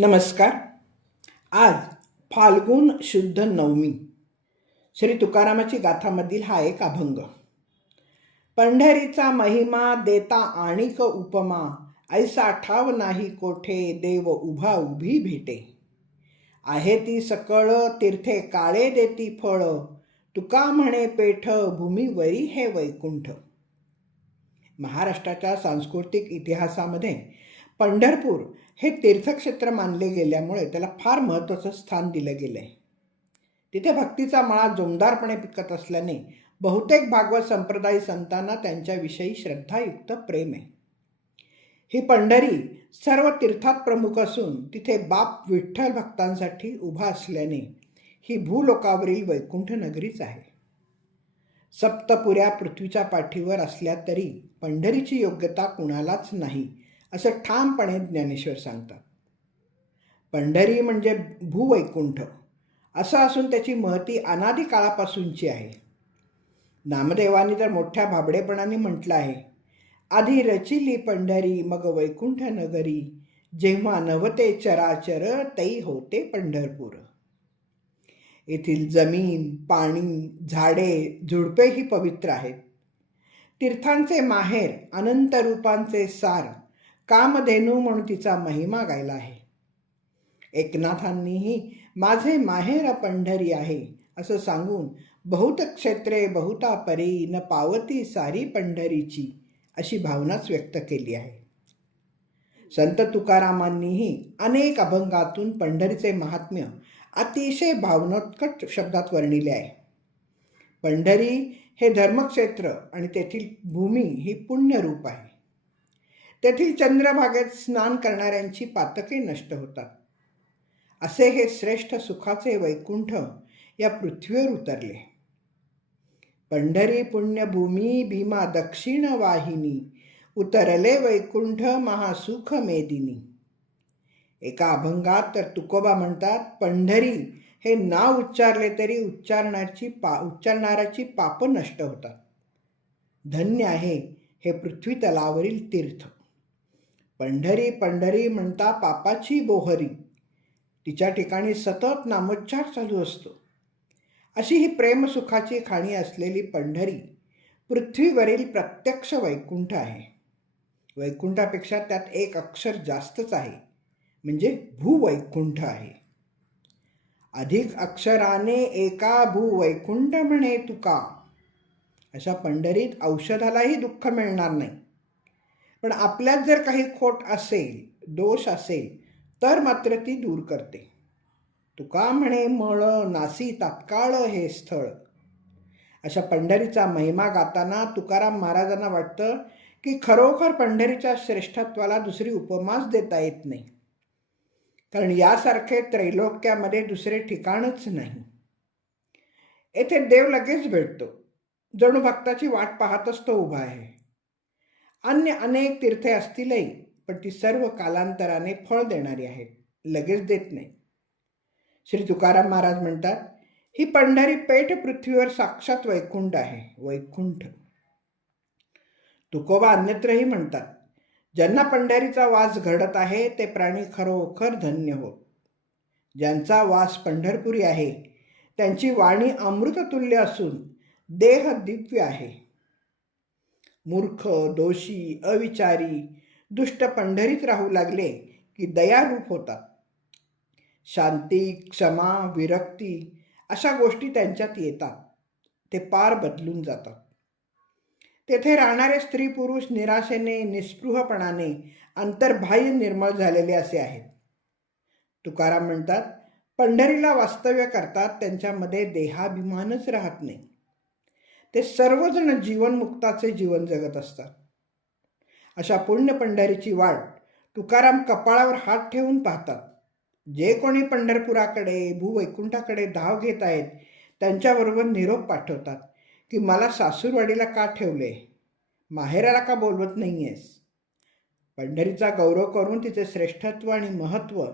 नमस्कार. आज फाल्गुन शुद्ध नवमी. श्री तुकारामाची गाथामधील हा एक अभंग. पंढरीचा महिमा देता आणिक उपमा ऐसा ठाव नाही कोठे देव उभा उभी भेटे. आहे ती सकळ तीर्थे काळे देती फळ तुका म्हणे पेठ भूमीवरी हे वैकुंठ. महाराष्ट्राच्या सांस्कृतिक इतिहासामध्ये पंढरपूर हे तीर्थक्षेत्र मानले गेल्यामुळे त्याला फार महत्त्वाचं स्थान दिलं गेलं आहे तिथे भक्तीचा मळा जोमदारपणे पिकत असल्याने बहुतेक भागवत संप्रदायी संतांना त्यांच्याविषयी श्रद्धायुक्त प्रेम आहे. ही पंढरी सर्व तीर्थात प्रमुख असून तिथे बाप विठ्ठल भक्तांसाठी उभा असल्याने ही भूलोकावरील वैकुंठ नगरीच आहे. सप्तपुऱ्या पृथ्वीच्या पाठीवर असल्या तरी पंढरीची योग्यता कुणालाच नाही असं ठामपणे ज्ञानेश्वर सांगतात. पंढरी म्हणजे भूवैकुंठ. असं असून त्याची महती अनादी काळापासूनची आहे. नामदेवानी तर मोठ्या भाबडेपणाने म्हटलं आहे आधी रचिली पंढरी मग वैकुंठ नगरी जेव्हा नवते चराचर तै होते पंढरपूर. येथील जमीन पाणी झाडे झुडपेही पवित्र आहेत. तीर्थांचे माहेर अनंत रूपांचे सार कामधेनू म्हणून तिचा महिमा गायला आहे. एकनाथांनीही माझे माहेर पंढरी आहे असं सांगून बहुत क्षेत्रे बहुता परी न पावती सारी पंढरीची अशी भावनाच व्यक्त केली आहे. संत तुकारामांनीही अनेक अभंगातून पंढरीचे महात्म्य अतिशय भावनोत्कट शब्दात वर्णिले आहे. पंढरी हे धर्मक्षेत्र आणि तेथील भूमी ही पुण्यरूप आहे. तेथील चंद्रभागेत स्नान करणाऱ्यांची पातके नष्ट होतात. असे हे श्रेष्ठ सुखाचे वैकुंठ या पृथ्वीवर उतरले. पंढरी पुण्यभूमी भीमा दक्षिण वाहिनी उतरले वैकुंठ महासुख मेदिनी. एका अभंगात तर तुकोबा म्हणतात पंढरी हे नाव उच्चारले तरी उच्चारणाची पा उच्चारणाराची पापं नष्ट होतात. धन्य आहे हे पृथ्वी तलावरील तीर्थ. पंढरी पंढरी म्हणता पापाची बोहरी. तिच्या ठिकाणी सतत नामोच्चार चालू असतो. अशी ही प्रेमसुखाची खाणी असलेली पंढरी पृथ्वीवरील प्रत्यक्ष वैकुंठ आहे. वैकुंठापेक्षा त्यात एक अक्षर जास्तच आहे म्हणजे भूवैकुंठ आहे. अधिक अक्षराने एका भूवैकुंठ म्हणे तुका. अशा पंढरीत औषधालाही दुःख मिळणार नाही. पण आपल्यात जर काही खोट असेल दोष असेल तर मात्र ती दूर करते. तुका म्हणे मळ नासी तात्काळ हे स्थळ. अशा पंढरीचा महिमा गाताना तुकाराम महाराजांना वाटतं की खरोखर पंढरीच्या श्रेष्ठत्वाला दुसरी उपमाच देता येत नाही. कारण यासारखे त्रैलोक्यामध्ये दुसरे ठिकाणच नाही. येथे देव लगेच भेटतो. जणू भक्ताची वाट पाहतच तो उभा आहे. अन्य अनेक तीर्थे असतीलही पण ती सर्व कालांतराने फळ देणारी आहेत. लगेच देत नाही. श्री तुकाराम महाराज म्हणतात ही पंढरी पेठ पृथ्वीवर साक्षात वैकुंठ आहे. वैकुंठ. तुकोबा अन्यत्रही म्हणतात ज्यांना पंढरीचा वास घडत आहे ते प्राणी खरोखर धन्य हो ज्यांचा वास पंढरपुरी आहे त्यांची वाणी अमृततुल्य असून देह दिव्य आहे. मूर्ख दोषी अविचारी दुष्ट पंढरीत राहू लागले की दयारूप होतात. शांती क्षमा विरक्ती अशा गोष्टी त्यांच्यात येतात. ते पार बदलून जातात. तेथे राहणारे स्त्री पुरुष निराशेने निस्पृहपणाने अंतर्बाह्य निर्मळ झालेले असे आहेत. तुकाराम म्हणतात पंढरीला वास्तव्य करतात त्यांच्यामध्ये देहाभिमानच राहत नाही. ते सर्वजण जीवनमुक्ताचे जीवन जगत असतात. अशा पुण्य पंढरीची वाट तुकाराम कपाळावर हात ठेवून पाहतात. जे कोणी पंढरपुराकडे भूवैकुंठाकडे धाव घेत आहेत त्यांच्याबरोबर निरोप पाठवतात की मला सासूरवाडीला का ठेवले? माहेराला का बोलवत नाही आहेस पंढरीचा गौरव करून तिचे श्रेष्ठत्व आणि महत्त्व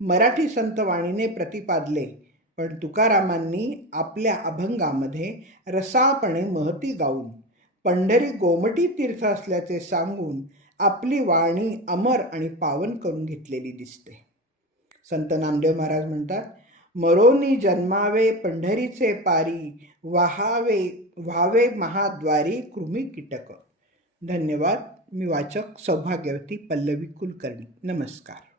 मराठी संतवाणीने प्रतिपादले. पण तुकारामांनी आपल्या अभंगामध्ये रसाळपणे महती गाऊन पंढरी गोमटी तीर्थ असल्याचे सांगून आपली वाणी अमर आणि पावन करून घेतलेली दिसते. संत नामदेव महाराज म्हणतात मरोनी जन्मावे पंढरीचे पारी वाहावे व्हावे महाद्वारी कृमी कीटक. धन्यवाद. मी वाचक सौभाग्यवती पल्लवी कुलकर्णी. नमस्कार.